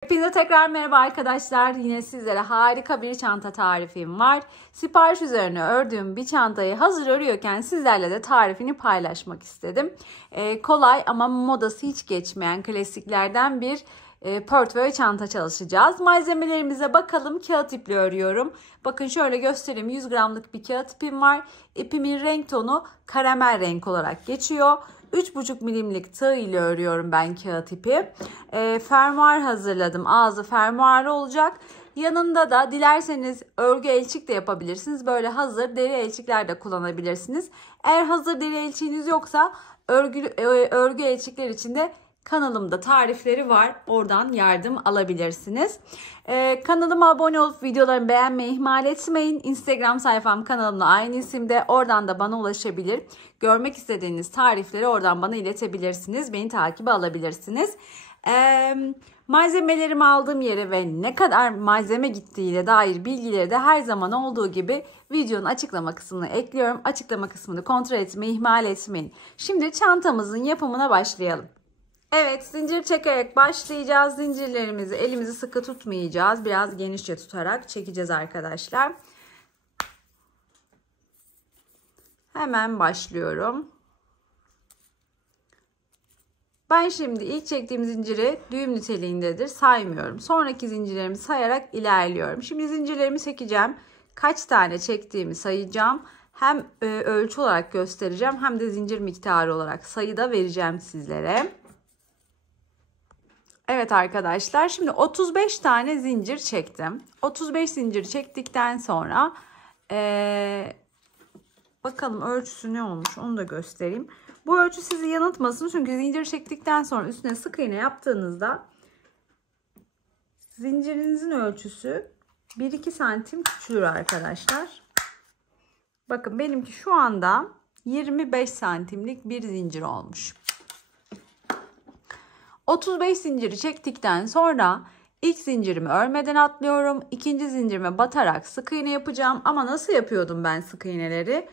Hepinize tekrar merhaba arkadaşlar. Yine sizlere harika bir çanta tarifim var. Sipariş üzerine ördüğüm bir çantayı hazır örüyorken sizlerle de tarifini paylaşmak istedim. Kolay ama modası hiç geçmeyen klasiklerden bir portföy çanta çalışacağız. Malzemelerimize bakalım. Kağıt iple örüyorum. Bakın şöyle göstereyim. 100 gramlık bir kağıt ipim var. İpimin renk tonu karamel renk olarak geçiyor. 3,5 milimlik tığ ile örüyorum ben kağıt ipi. Fermuar hazırladım. Ağzı fermuarlı olacak. Yanında da dilerseniz örgü elçik de yapabilirsiniz. Böyle hazır deri elçikler de kullanabilirsiniz. Eğer hazır deri elçiğiniz yoksa örgü elçikler için de kanalımda tarifleri var. Oradan yardım alabilirsiniz. Kanalıma abone olup videolarımı beğenmeyi ihmal etmeyin. Instagram sayfam kanalımla aynı isimde. Oradan da bana ulaşabilir. Görmek istediğiniz tarifleri oradan bana iletebilirsiniz. Beni takibe alabilirsiniz. Malzemelerimi aldığım yere ve ne kadar malzeme gittiğiyle dair bilgileri de her zaman olduğu gibi videonun açıklama kısmına ekliyorum. Açıklama kısmını kontrol etmeyi ihmal etmeyin. Şimdi çantamızın yapımına başlayalım. Evet, zincir çekerek başlayacağız. Zincirlerimizi elimizi sıkı tutmayacağız. Biraz genişçe tutarak çekeceğiz arkadaşlar. Hemen başlıyorum. Ben şimdi ilk çektiğim zinciri düğüm niteliğindedir. Saymıyorum. Sonraki zincirlerimi sayarak ilerliyorum. Şimdi zincirlerimi çekeceğim. Kaç tane çektiğimi sayacağım. Hem ölçü olarak göstereceğim hem de zincir miktarı olarak sayı da vereceğim sizlere. Evet arkadaşlar, şimdi 35 tane zincir çektim. 35 zincir çektikten sonra bakalım ölçüsü ne olmuş onu da göstereyim. Bu ölçü sizi yanıltmasın, çünkü zincir çektikten sonra üstüne sık iğne yaptığınızda zincirinizin ölçüsü 1-2 santim küçülür arkadaşlar. Bakın benimki şu anda 25 santimlik bir zincir olmuş. 35 zinciri çektikten sonra ilk zincirimi örmeden atlıyorum. İkinci zincirime batarak sık iğne yapacağım. Ama nasıl yapıyordum ben sık iğneleri?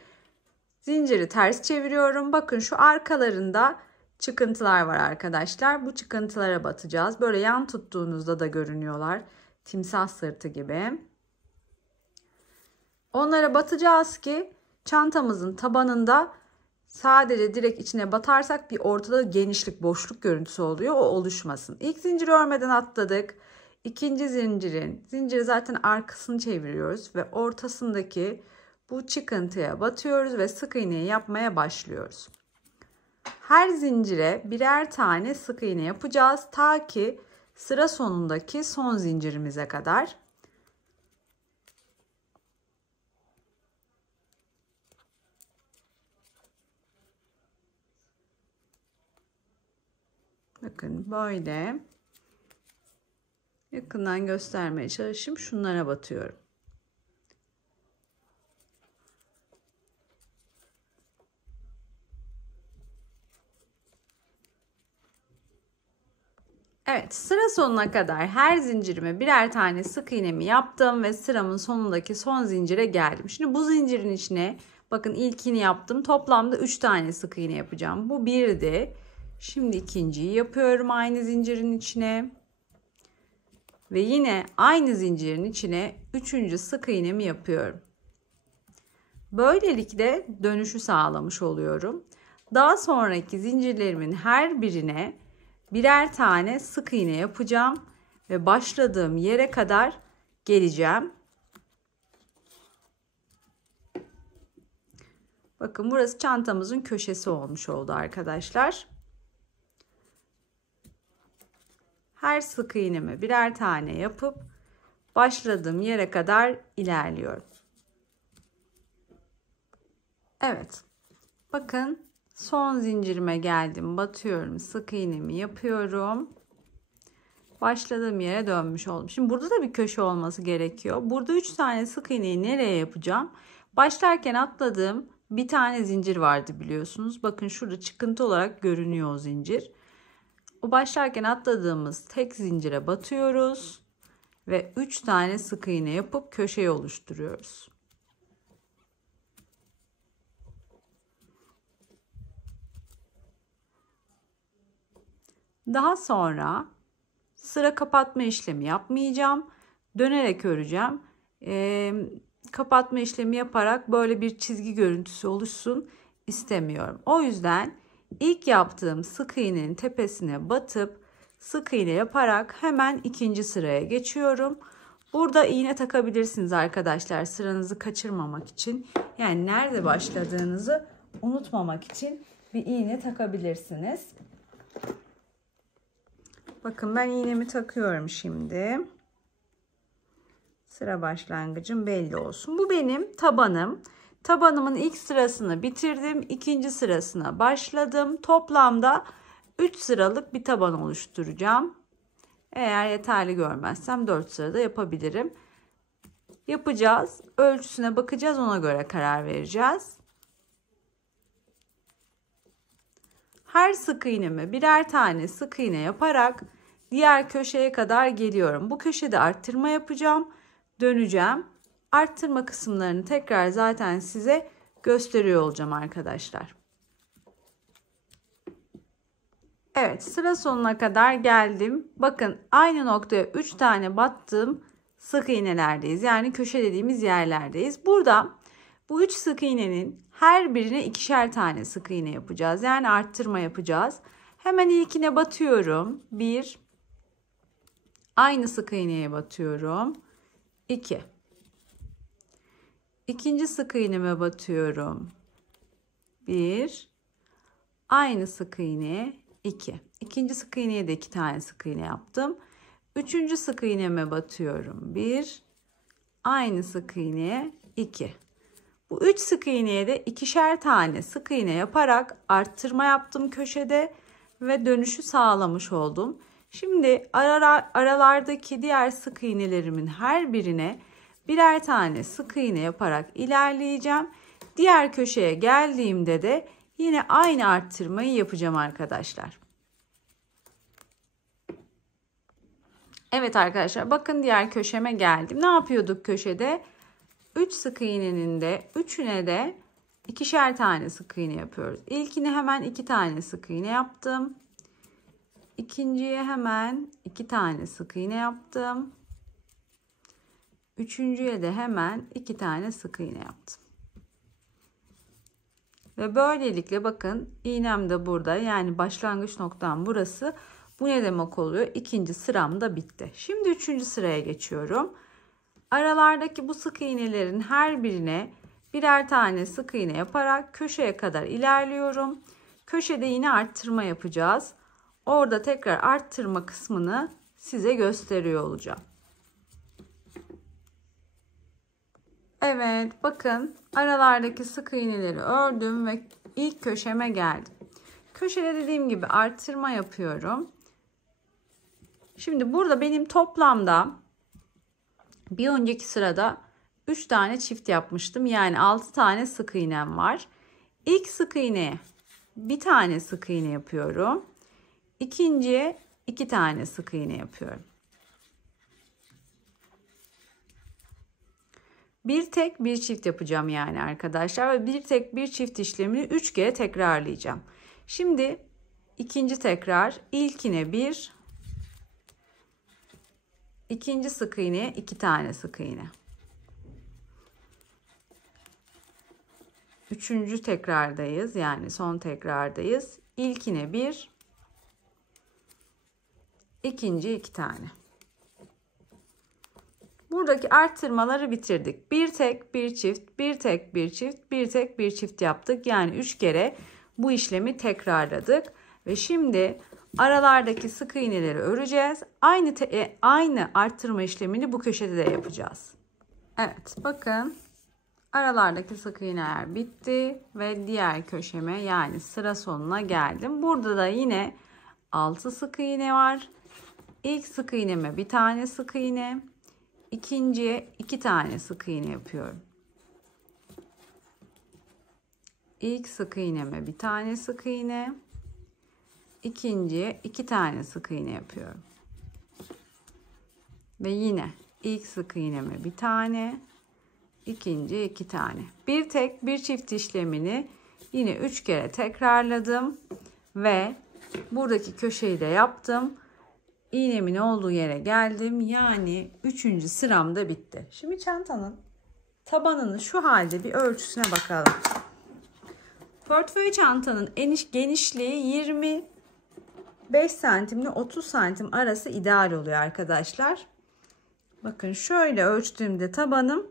Zinciri ters çeviriyorum. Bakın şu arkalarında çıkıntılar var arkadaşlar. Bu çıkıntılara batacağız. Böyle yan tuttuğunuzda da görünüyorlar. Timsah sırtı gibi. Onlara batacağız ki çantamızın tabanında sadece direkt içine batarsak bir ortada genişlik, boşluk görüntüsü oluyor. O oluşmasın. İlk zinciri örmeden atladık. İkinci zinciri zaten arkasını çeviriyoruz ve ortasındaki bu çıkıntıya batıyoruz ve sık iğneyi yapmaya başlıyoruz. Her zincire birer tane sık iğne yapacağız ta ki sıra sonundaki son zincirimize kadar. Bakın böyle yakından göstermeye çalışayım. Şunlara batıyorum. Evet, sıra sonuna kadar her zincirime birer tane sık iğnemi yaptım ve sıramın sonundaki son zincire geldim. Şimdi bu zincirin içine bakın ilkini yaptım. Toplamda 3 tane sık iğne yapacağım. Bu birdi. Şimdi ikinciyi yapıyorum aynı zincirin içine. Ve yine aynı zincirin içine 3. sık iğnemi yapıyorum. Böylelikle dönüşü sağlamış oluyorum. Daha sonraki zincirlerimin her birine birer tane sık iğne yapacağım ve başladığım yere kadar geleceğim. Bakın burası çantamızın köşesi olmuş oldu arkadaşlar. Her sık iğneme birer tane yapıp başladığım yere kadar ilerliyorum. Evet. Bakın son zincirime geldim. Batıyorum. Sık iğnemi yapıyorum. Başladığım yere dönmüş oldum. Şimdi burada da bir köşe olması gerekiyor. Burada 3 tane sık iğneyi nereye yapacağım? Başlarken atladığım bir tane zincir vardı biliyorsunuz. Bakın şurada çıkıntı olarak görünüyor o zincir. O başlarken atladığımız tek zincire batıyoruz ve 3 tane sık iğne yapıp köşeyi oluşturuyoruz. Daha sonra Sıra kapatma işlemi yapmayacağım. Dönerek öreceğim. Kapatma işlemi yaparak böyle bir çizgi görüntüsü oluşsun istemiyorum. O yüzden ilk yaptığım sık iğnenin tepesine batıp sık iğne yaparak hemen ikinci sıraya geçiyorum. Burada iğne takabilirsiniz arkadaşlar, sıranızı kaçırmamak için. Yani nerede başladığınızı unutmamak için bir iğne takabilirsiniz. Bakın ben iğnemi takıyorum şimdi. Sıra başlangıcım belli olsun. Bu benim tabanım. Tabanımın ilk sırasını bitirdim. İkinci sırasına başladım. Toplamda 3 sıralık bir taban oluşturacağım. Eğer yeterli görmezsem 4 sırada yapabilirim. Yapacağız. Ölçüsüne bakacağız. Ona göre karar vereceğiz. Her sık iğneme birer tane sık iğne yaparak diğer köşeye kadar geliyorum. Bu köşede arttırma yapacağım. Döneceğim. Arttırma kısımlarını tekrar zaten size gösteriyor olacağım arkadaşlar. Evet, sıra sonuna kadar geldim. Bakın aynı noktaya 3 tane battığım sık iğnelerdeyiz. Yani köşe dediğimiz yerlerdeyiz. Burada bu 3 sık iğnenin her birine ikişer tane sık iğne yapacağız. Yani arttırma yapacağız. Hemen ilkine batıyorum. 1. Aynı sık iğneye batıyorum. 2. İkinci sık iğneme batıyorum. 1. Aynı sık iğne 2. İkinci sık iğneye de 2 tane sık iğne yaptım. Üçüncü sık iğneme batıyorum. 1. Aynı sık iğneye 2. Bu 3 sık iğneye de ikişer tane sık iğne yaparak arttırma yaptım köşede ve dönüşü sağlamış oldum. Şimdi aralardaki diğer sık iğnelerimin her birine birer tane sık iğne yaparak ilerleyeceğim. Diğer köşeye geldiğimde de yine aynı arttırmayı yapacağım arkadaşlar. Evet arkadaşlar, bakın diğer köşeme geldim. Ne yapıyorduk köşede? 3 sık iğnenin de 3'üne de ikişer tane sık iğne yapıyoruz. İlkine hemen 2 tane sık iğne yaptım. İkinciye hemen 2 tane sık iğne yaptım. Üçüncüye de hemen 2 tane sık iğne yaptım. Ve böylelikle bakın iğnem de burada, yani başlangıç noktam burası. Bu ne demek oluyor? İkinci sıram da bitti. Şimdi üçüncü sıraya geçiyorum. Aralardaki bu sık iğnelerin her birine birer tane sık iğne yaparak köşeye kadar ilerliyorum. Köşede yine arttırma yapacağız. Orada tekrar arttırma kısmını size gösteriyor olacağım. Evet, bakın aralardaki sık iğneleri ördüm ve ilk köşeme geldim. Köşede dediğim gibi arttırma yapıyorum. Şimdi burada benim toplamda bir önceki sırada 3 tane çift yapmıştım. Yani 6 tane sık iğnem var. İlk sık iğneye bir tane sık iğne yapıyorum. İkinciye 2 tane sık iğne yapıyorum. Bir tek bir çift yapacağım yani arkadaşlar ve bir tek bir çift işlemini 3 kere tekrarlayacağım. Şimdi ikinci tekrar, ilkine 1, ikinci sık iğneye 2 tane sık iğne. Üçüncü tekrardayız, yani son tekrardayız. İlkine 1, ikinci 2 tane. Buradaki arttırmaları bitirdik. Bir tek bir çift, bir tek bir çift, bir tek bir çift yaptık. Yani 3 kere bu işlemi tekrarladık. Ve şimdi aralardaki sık iğneleri öreceğiz. Aynı arttırma işlemini bu köşede de yapacağız. Evet, bakın aralardaki sık iğneler bitti ve diğer köşeme, yani sıra sonuna geldim. Burada da yine 6 sık iğne var. İlk sık iğneme bir tane sık iğne. İkinciye 2 tane sık iğne yapıyorum. İlk sık iğneme bir tane sık iğne. İkinciye 2 tane sık iğne yapıyorum. Ve yine ilk sık iğneme bir tane. İkinciye 2 tane. Bir tek bir çift işlemini yine 3 kere tekrarladım. Ve buradaki köşeyi de yaptım. iğnemin olduğu yere geldim. Yani 3. sıramda bitti. Şimdi çantanın tabanının şu halde bir ölçüsüne bakalım. Portföy çantanın genişliği 25 santim ile 30 santim arası ideal oluyor arkadaşlar. Bakın şöyle ölçtüğümde tabanım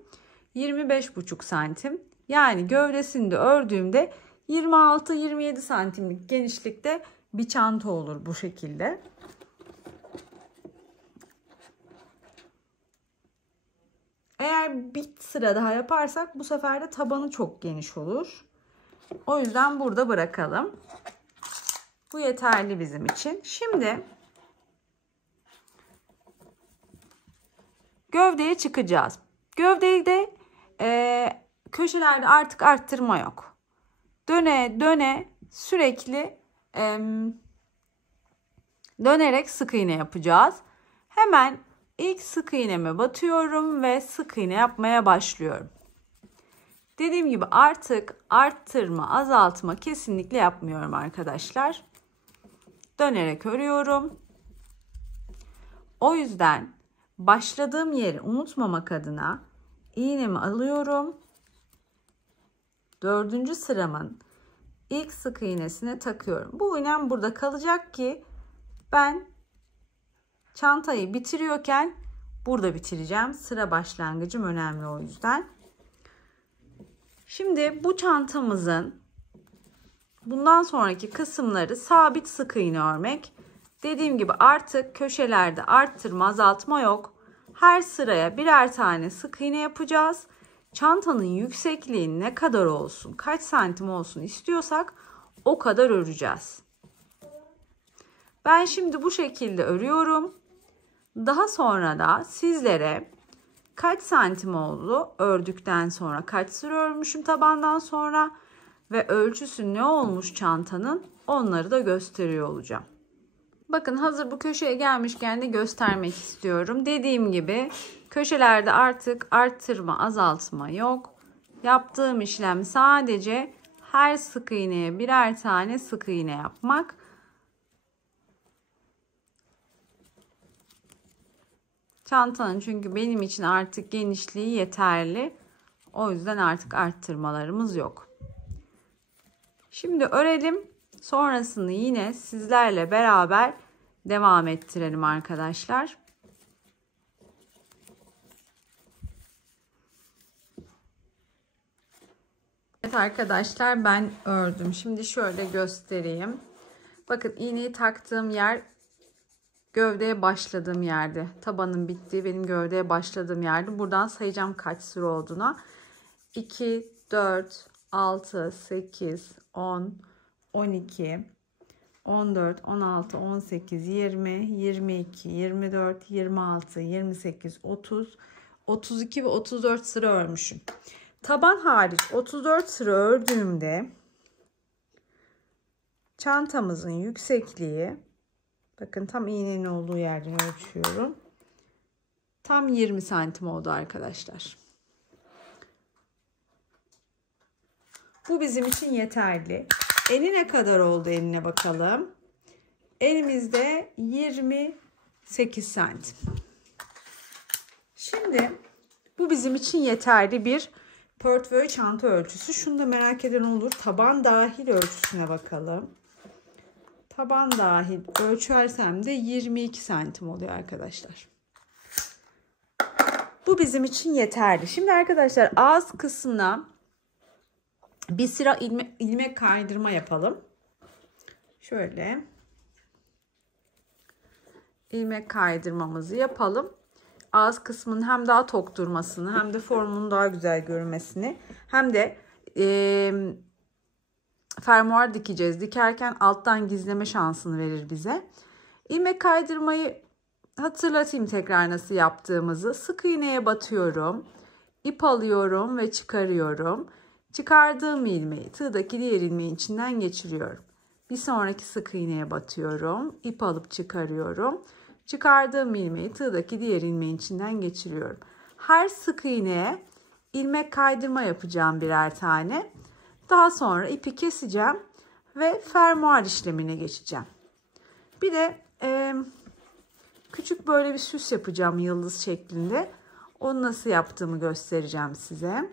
25,5 santim. Yani gövdesini de ördüğümde 26-27 santimlik genişlikte bir çanta olur bu şekilde. Eğer bir sıra daha yaparsak bu sefer de tabanı çok geniş olur. O yüzden burada bırakalım. Bu yeterli bizim için. Şimdi gövdeye çıkacağız. Gövdeyi de köşelerde artık arttırma yok. Döne döne sürekli dönerek sık iğne yapacağız. Hemen ilk sık iğneme batıyorum ve sık iğne yapmaya başlıyorum. Dediğim gibi artık arttırma, azaltma kesinlikle yapmıyorum arkadaşlar. Dönerek örüyorum. O yüzden başladığım yeri unutmamak adına iğnemi alıyorum. 4. sıramın ilk sık iğnesine takıyorum. Bu iğnem burada kalacak ki ben çantayı bitiriyorken burada bitireceğim. Sıra başlangıcım önemli o yüzden. Şimdi bu çantamızın bundan sonraki kısımları sabit sık iğne örmek. Dediğim gibi artık köşelerde arttırma, azaltma yok. Her sıraya birer tane sık iğne yapacağız. Çantanın yüksekliği ne kadar olsun, kaç santim olsun istiyorsak o kadar öreceğiz. Ben şimdi bu şekilde örüyorum. Daha sonra da sizlere kaç santim oldu ördükten sonra, kaç sıra örmüşüm tabandan sonra ve ölçüsü ne olmuş çantanın, onları da gösteriyor olacağım. Bakın hazır bu köşeye gelmişken de göstermek istiyorum. Dediğim gibi köşelerde artık arttırma, azaltma yok. Yaptığım işlem sadece her sık iğneye birer tane sık iğne yapmak. Çantanın çünkü benim için artık genişliği yeterli. O yüzden artık arttırmalarımız yok. Şimdi örelim. Sonrasını yine sizlerle beraber devam ettirelim arkadaşlar. Evet arkadaşlar, ben ördüm. Şimdi şöyle göstereyim. Bakın iğneyi taktığım yer gövdeye başladığım yerde. Tabanın bittiği benim gövdeye başladığım yerde. Buradan sayacağım kaç sıra olduğuna. 2, 4, 6, 8, 10, 12, 14, 16, 18, 20, 22, 24, 26, 28, 30, 32 ve 34 sıra örmüşüm. Taban hariç 34 sıra ördüğümde çantamızın yüksekliği, bakın tam iğnenin olduğu yerden ölçüyorum, tam 20 santim oldu arkadaşlar. Bu bizim için yeterli. Eni ne kadar oldu, eline bakalım. Elimizde 28 santim. Şimdi bu bizim için yeterli bir portföy çanta ölçüsü. Şunu da merak eden olur. Taban dahil ölçüsüne bakalım. Taban dahil ölçersem de 22 santim oluyor arkadaşlar. Bu bizim için yeterli. Şimdi arkadaşlar ağız kısmına bir sıra ilmek kaydırma yapalım. Şöyle ilmek kaydırmamızı yapalım. Ağız kısmının hem daha tok durmasını, hem de formunun daha güzel görünmesini, hem de fermuar dikeceğiz. Dikerken alttan gizleme şansını verir bize. İlmek kaydırmayı hatırlatayım tekrar nasıl yaptığımızı. Sık iğneye batıyorum. İp alıyorum ve çıkarıyorum. Çıkardığım ilmeği tığdaki diğer ilmeğin içinden geçiriyorum. Bir sonraki sık iğneye batıyorum. İp alıp çıkarıyorum. Çıkardığım ilmeği tığdaki diğer ilmeğin içinden geçiriyorum. Her sık iğneye ilmek kaydırma yapacağım birer tane. Daha sonra ipi keseceğim ve fermuar işlemine geçeceğim. Bir de Küçük böyle bir süs yapacağım yıldız şeklinde. Onu nasıl yaptığımı göstereceğim size.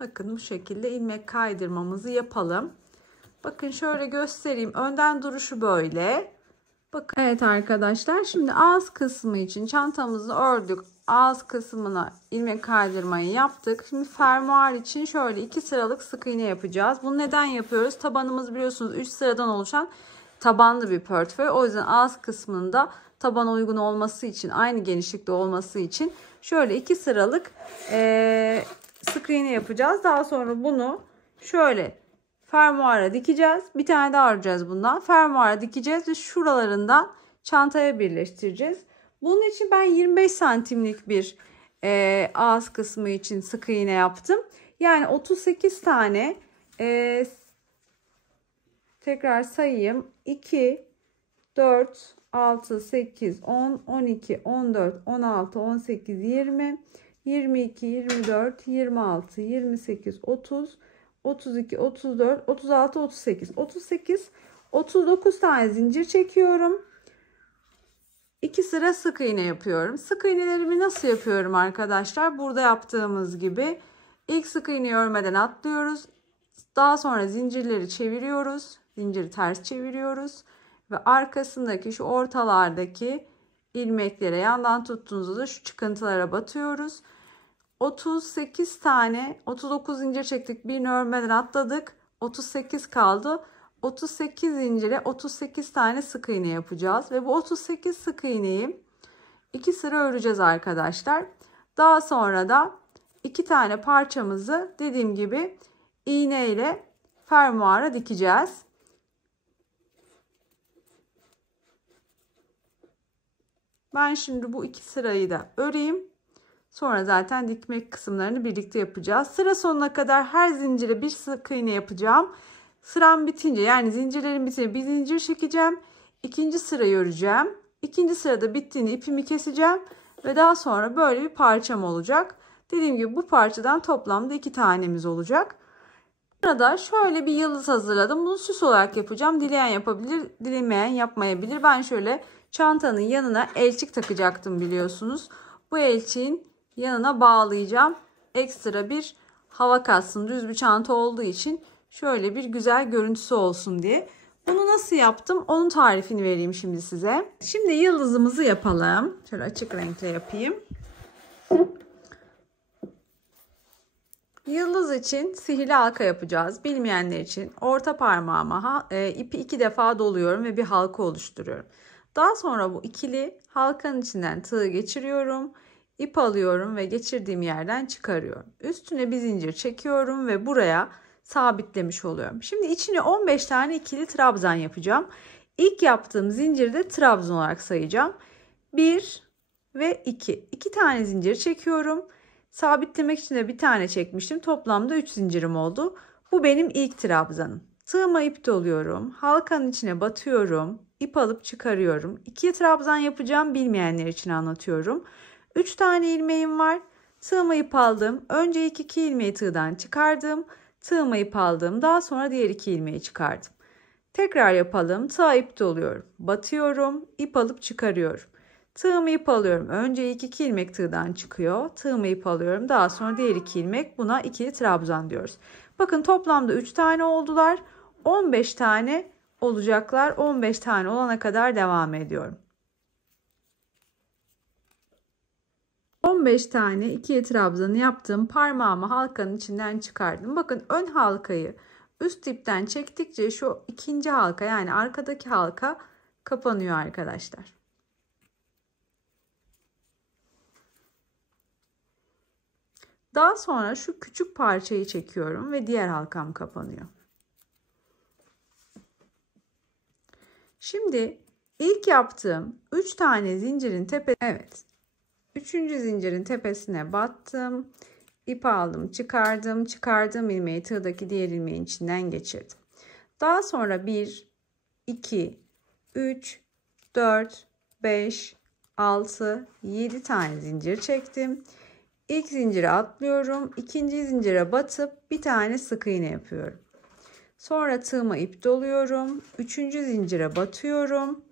Bakın bu şekilde ilmek kaydırmamızı yapalım. Bakın şöyle göstereyim. Önden duruşu böyle. Bakın. Evet arkadaşlar, şimdi ağız kısmı için çantamızı ördük. Ağız kısmına ilmek kaydırmayı yaptık. Şimdi fermuar için şöyle 2 sıralık sık iğne yapacağız. Bunu neden yapıyoruz? Tabanımız biliyorsunuz 3 sıradan oluşan tabanlı bir portföy. O yüzden ağız kısmında tabana uygun olması için, aynı genişlikte olması için şöyle 2 sıralık sık iğne yapacağız. Daha sonra bunu şöyle fermuara dikeceğiz. Bir tane daha öreceğiz bundan. Fermuara dikeceğiz ve şuralarından çantaya birleştireceğiz. Bunun için ben 25 santimlik bir ağız kısmı için sık iğne yaptım. Yani 38 tane tekrar sayayım. 2, 4, 6, 8, 10, 12, 14, 16, 18, 20, 22, 24, 26, 28, 30, 32, 34, 36, 38, 39 tane zincir çekiyorum. 2 sıra sık iğne yapıyorum. Sık iğnelerimi nasıl yapıyorum arkadaşlar? Burada yaptığımız gibi ilk sık iğneyi örmeden atlıyoruz. Daha sonra zincirleri çeviriyoruz. Zinciri ters çeviriyoruz. Ve arkasındaki şu ortalardaki ilmeklere yandan tuttuğunuzda da şu çıkıntılara batıyoruz. 38 tane 39 zincir çektik. Birini örmeden atladık. 38 kaldı. 38 zincire 38 tane sık iğne yapacağız. Ve bu 38 sık iğneyi 2 sıra öreceğiz arkadaşlar. Daha sonra da 2 tane parçamızı dediğim gibi iğne ile fermuara dikeceğiz. Ben şimdi bu 2 sırayı da öreyim. Sonra zaten dikmek kısımlarını birlikte yapacağız. Sıra sonuna kadar her zincire bir sık iğne yapacağım. Sıram bitince, yani zincirlerin bitince bir zincir çekeceğim. İkinci sırayı öreceğim. İkinci sırada bittiğinde ipimi keseceğim. Ve daha sonra böyle bir parçam olacak. Dediğim gibi bu parçadan toplamda 2 tanemiz olacak. Burada şöyle bir yıldız hazırladım. Bunu süs olarak yapacağım. Dileyen yapabilir, dilemeyen yapmayabilir. Ben şöyle çantanın yanına elçik takacaktım biliyorsunuz. Bu elçiğin yanına bağlayacağım. Ekstra bir hava katsın. Düz bir çanta olduğu için şöyle bir güzel görüntüsü olsun diye. Bunu nasıl yaptım? Onun tarifini vereyim şimdi size. Şimdi yıldızımızı yapalım. Şöyle açık renkle yapayım. Yıldız için sihirli halka yapacağız. Bilmeyenler için orta parmağıma ipi 2 defa doluyorum ve bir halka oluşturuyorum. Daha sonra bu ikili halkanın içinden tığı geçiriyorum. İp alıyorum ve geçirdiğim yerden çıkarıyorum. Üstüne bir zincir çekiyorum ve buraya sabitlemiş oluyorum. Şimdi içine 15 tane ikili trabzan yapacağım. İlk yaptığım zinciri de trabzan olarak sayacağım. 1 ve 2. 2 tane zincir çekiyorum. Sabitlemek için de bir tane çekmiştim. Toplamda 3 zincirim oldu. Bu benim ilk trabzanım. Tığıma ip doluyorum. Halkanın içine batıyorum. İp alıp çıkarıyorum. 2 trabzan yapacağım. Bilmeyenler için anlatıyorum. 3 tane ilmeğim var. Tığıma ip aldım. Önce ilk 2 ilmeği tığdan çıkardım. Tığıma ip aldım. Daha sonra diğer 2 ilmeği çıkardım. Tekrar yapalım. Tığa ip doluyorum. Batıyorum. İp alıp çıkarıyorum. Tığımı ip alıyorum. Önce ilk 2 ilmek tığdan çıkıyor. Tığımı ip alıyorum. Daha sonra diğer 2 ilmek. Buna ikili trabzan diyoruz. Bakın toplamda 3 tane oldular. 15 tane olacaklar. 15 tane olana kadar devam ediyorum. 15 tane ikili trabzanı yaptım. Parmağımı halkanın içinden çıkardım. Bakın ön halkayı üst ipten çektikçe şu ikinci halka, yani arkadaki halka kapanıyor arkadaşlar. Daha sonra şu küçük parçayı çekiyorum ve diğer halkam kapanıyor. Şimdi ilk yaptığım 3 tane zincirin üçüncü zincirin tepesine battım. İp aldım, çıkardım. Çıkardığım ilmeği tığdaki diğer ilmeğin içinden geçirdim. Daha sonra 1, 2, 3, 4, 5, 6, 7 tane zincir çektim. İlk zincire atlıyorum. İkinci zincire batıp bir tane sık iğne yapıyorum. Sonra tığıma ip doluyorum. 3. zincire batıyorum.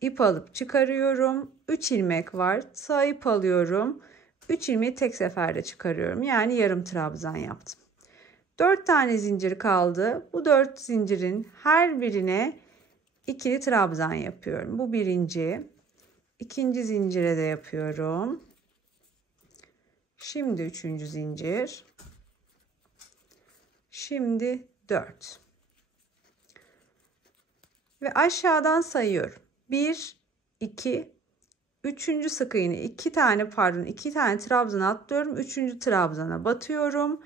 İp alıp çıkarıyorum. 3 ilmek var. Sağ ip alıyorum. 3 ilmeği tek seferde çıkarıyorum. Yani yarım trabzan yaptım. 4 tane zincir kaldı. Bu 4 zincirin her birine ikili trabzan yapıyorum. Bu birinci. İkinci zincire de yapıyorum. Şimdi 3. zincir. Şimdi 4. Ve aşağıdan sayıyorum. 1, 2, 3. sık iğne 2 tane trabzan atlıyorum. 3. trabzana batıyorum.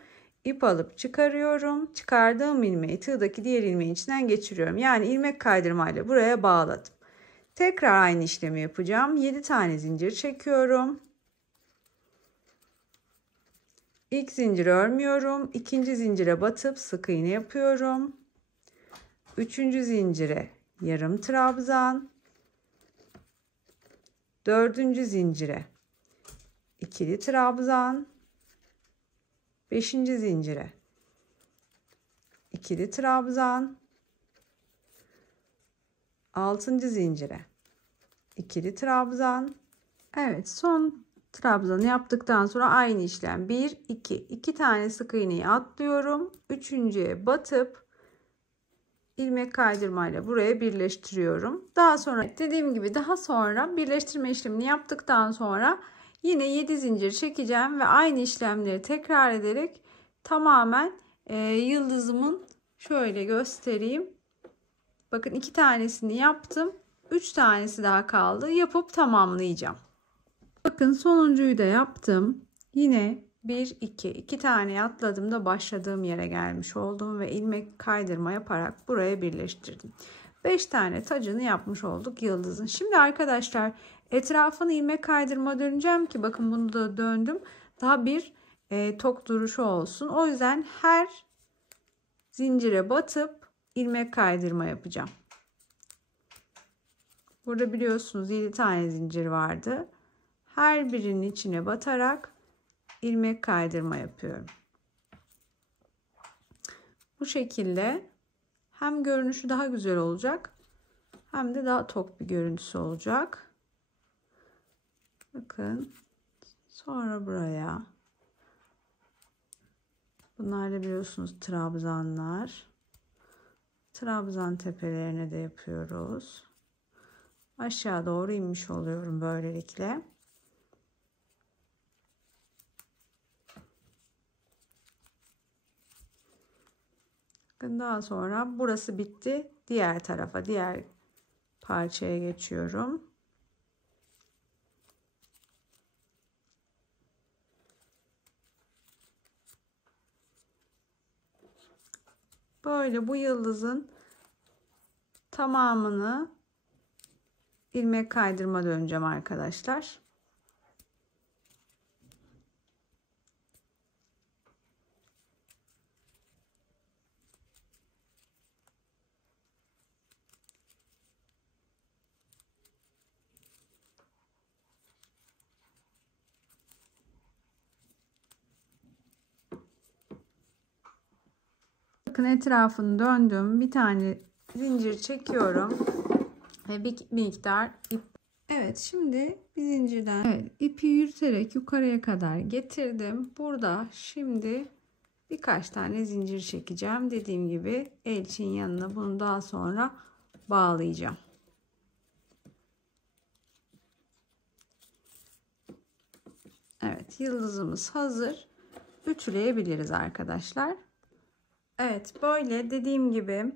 İp alıp çıkarıyorum. Çıkardığım ilmeği tığdaki diğer ilmeğin içinden geçiriyorum. Yani ilmek kaydırmayla buraya bağladım. Tekrar aynı işlemi yapacağım. 7 tane zincir çekiyorum. İlk zinciri örmüyorum. İkinci zincire batıp sık iğne yapıyorum. 3. zincire yarım trabzan. 4. zincire ikili trabzan. 5. zincire ikili trabzan. 6. zincire ikili trabzan. Evet, son trabzanı yaptıktan sonra aynı işlem. 1 2 tane sık iğneyi atlıyorum. Üçüncüye batıp ilmek kaydırmayla buraya birleştiriyorum. Daha sonra dediğim gibi birleştirme işlemini yaptıktan sonra yine 7 zincir çekeceğim ve aynı işlemleri tekrar ederek tamamen yıldızımın şöyle göstereyim. Bakın 2 tanesini yaptım. 3 tanesi daha kaldı. Yapıp tamamlayacağım. Bakın sonuncuyu da yaptım. Yine 2 tane atladım da başladığım yere gelmiş oldum ve ilmek kaydırma yaparak buraya birleştirdim. 5 tane tacını yapmış olduk yıldızın. Şimdi arkadaşlar etrafını ilmek kaydırma döneceğim ki bakın bunu da döndüm. Daha bir tok duruşu olsun. O yüzden her zincire batıp ilmek kaydırma yapacağım. Burada biliyorsunuz 7 tane zincir vardı. Her birinin içine batarak ilmek kaydırma yapıyorum. Bu şekilde hem görünüşü daha güzel olacak hem de daha tok bir görüntüsü olacak. Bakın sonra buraya bunlar da biliyorsunuz trabzanlar. Trabzan tepelerine de yapıyoruz. Aşağı doğru inmiş oluyorum böylelikle. Daha sonra burası bitti. Diğer tarafa, diğer parçaya geçiyorum. Böyle bu yıldızın tamamını ilmek kaydırma döneceğim arkadaşlar. Bakın etrafını döndüm. Bir tane zincir çekiyorum ve bir miktar ip. Evet, şimdi bir zincirden ipi yürüterek yukarıya kadar getirdim. Burada şimdi birkaç tane zincir çekeceğim. Dediğim gibi elçin yanına bunu daha sonra bağlayacağım. Evet, yıldızımız hazır. Ütüleyebiliriz arkadaşlar. Evet, böyle dediğim gibi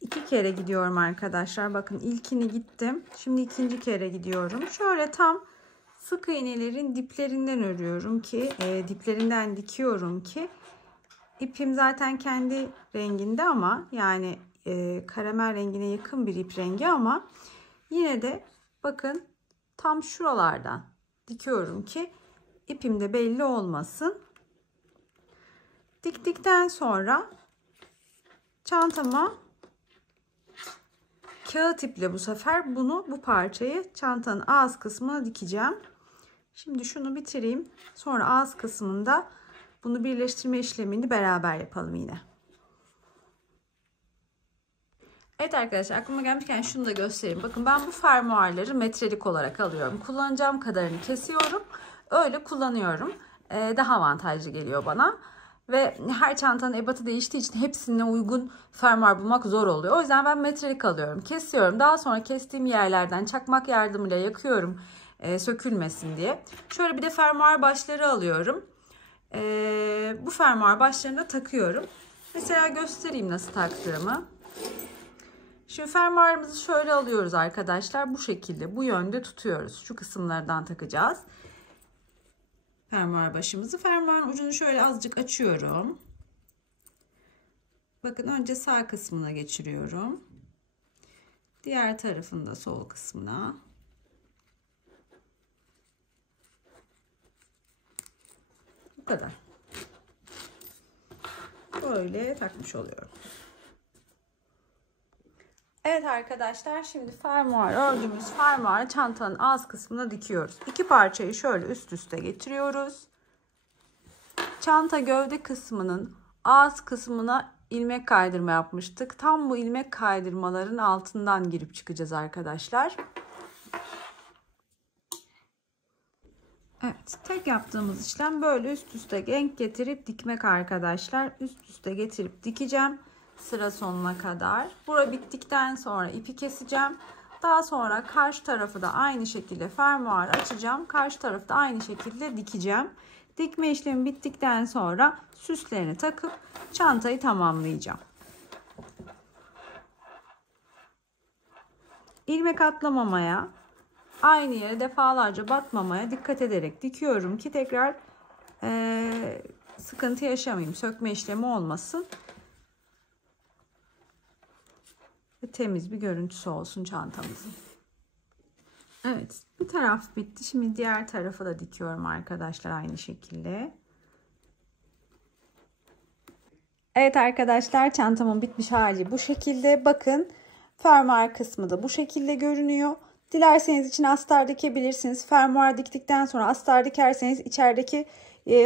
2 kere gidiyorum arkadaşlar. Bakın ilkini gittim. Şimdi ikinci kere gidiyorum. Şöyle tam sık iğnelerin diplerinden örüyorum ki diplerinden dikiyorum ki ipim zaten kendi renginde ama yani karamel rengine yakın bir ip rengi ama yine de bakın tam şuralardan dikiyorum ki ipim de belli olmasın. Diktikten sonra çantama kağıt iple bu sefer bu parçayı çantanın ağız kısmına dikeceğim. Şimdi şunu bitireyim. Sonra ağız kısmında bunu birleştirme işlemini beraber yapalım yine. Evet arkadaşlar, aklıma gelmişken şunu da göstereyim. Bakın ben bu fermuarları metrelik olarak alıyorum. Kullanacağım kadarını kesiyorum. Öyle kullanıyorum. Daha avantajlı geliyor bana. Ve her çantanın ebatı değiştiği için hepsine uygun fermuar bulmak zor oluyor. O yüzden ben metrelik alıyorum. Kesiyorum. Daha sonra kestiğim yerlerden çakmak yardımıyla yakıyorum. Sökülmesin diye. Şöyle bir de fermuar başları alıyorum. Bu fermuar başlarını da takıyorum. Mesela göstereyim nasıl taktığımı. Şimdi fermuarımızı şöyle alıyoruz arkadaşlar. Bu şekilde, bu yönde tutuyoruz. Şu kısımlardan takacağız fermuar başımızı. Fermuarın ucunu şöyle azıcık açıyorum. Bakın önce sağ kısmına geçiriyorum. Diğer tarafında sol kısmına. Bu kadar. Böyle takmış oluyorum. Evet arkadaşlar, şimdi ördüğümüz fermuarı çantanın ağız kısmına dikiyoruz. İki parçayı şöyle üst üste getiriyoruz. Çanta gövde kısmının ağız kısmına ilmek kaydırma yapmıştık. Tam bu ilmek kaydırmaların altından girip çıkacağız arkadaşlar. Evet, tek yaptığımız işlem böyle üst üste denk getirip dikmek arkadaşlar. Üst üste getirip dikeceğim sıra sonuna kadar. Bura bittikten sonra ipi keseceğim. Daha sonra karşı tarafı da aynı şekilde fermuar açacağım. Karşı tarafı da aynı şekilde dikeceğim. Dikme işlemi bittikten sonra süslerini takıp çantayı tamamlayacağım. İlmek atlamamaya, aynı yere defalarca batmamaya dikkat ederek dikiyorum ki tekrar sıkıntı yaşamayayım. Sökme işlemi olmasın. Ve temiz bir görüntüsü olsun çantamızın. Evet, bir taraf bitti. Şimdi diğer tarafı da dikiyorum arkadaşlar aynı şekilde. Evet arkadaşlar, çantamın bitmiş hali bu şekilde. Bakın, fermuar kısmı da bu şekilde görünüyor. Dilerseniz içine astar dikebilirsiniz. Fermuar diktikten sonra astar dikerseniz içerideki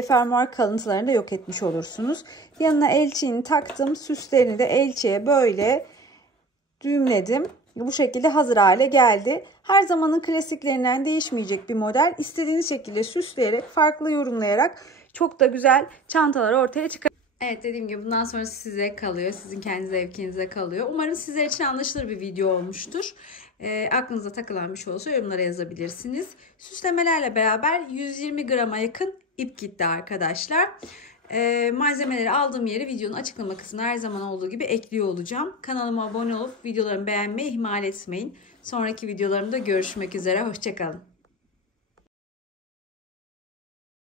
fermuar kalıntılarını da yok etmiş olursunuz. Yanına elçiğini taktım. Süslerini de elçiye böyle düğümledim. Bu şekilde hazır hale geldi. Her zamanın klasiklerinden değişmeyecek bir model. İstediğiniz şekilde süsleyerek, farklı yorumlayarak çok da güzel çantalar ortaya çıkar. Evet, dediğim gibi bundan sonra size kalıyor. Sizin kendi zevkinize kalıyor. Umarım sizler için anlaşılır bir video olmuştur. Aklınıza takılan bir şey olursa yorumlara yazabilirsiniz. Süslemelerle beraber 120 grama yakın ip gitti arkadaşlar. Malzemeleri aldığım yeri videonun açıklama kısmına her zaman olduğu gibi ekliyor olacağım. Kanalıma abone olup videolarımı beğenmeyi ihmal etmeyin. Sonraki videolarımda görüşmek üzere. Hoşça kalın.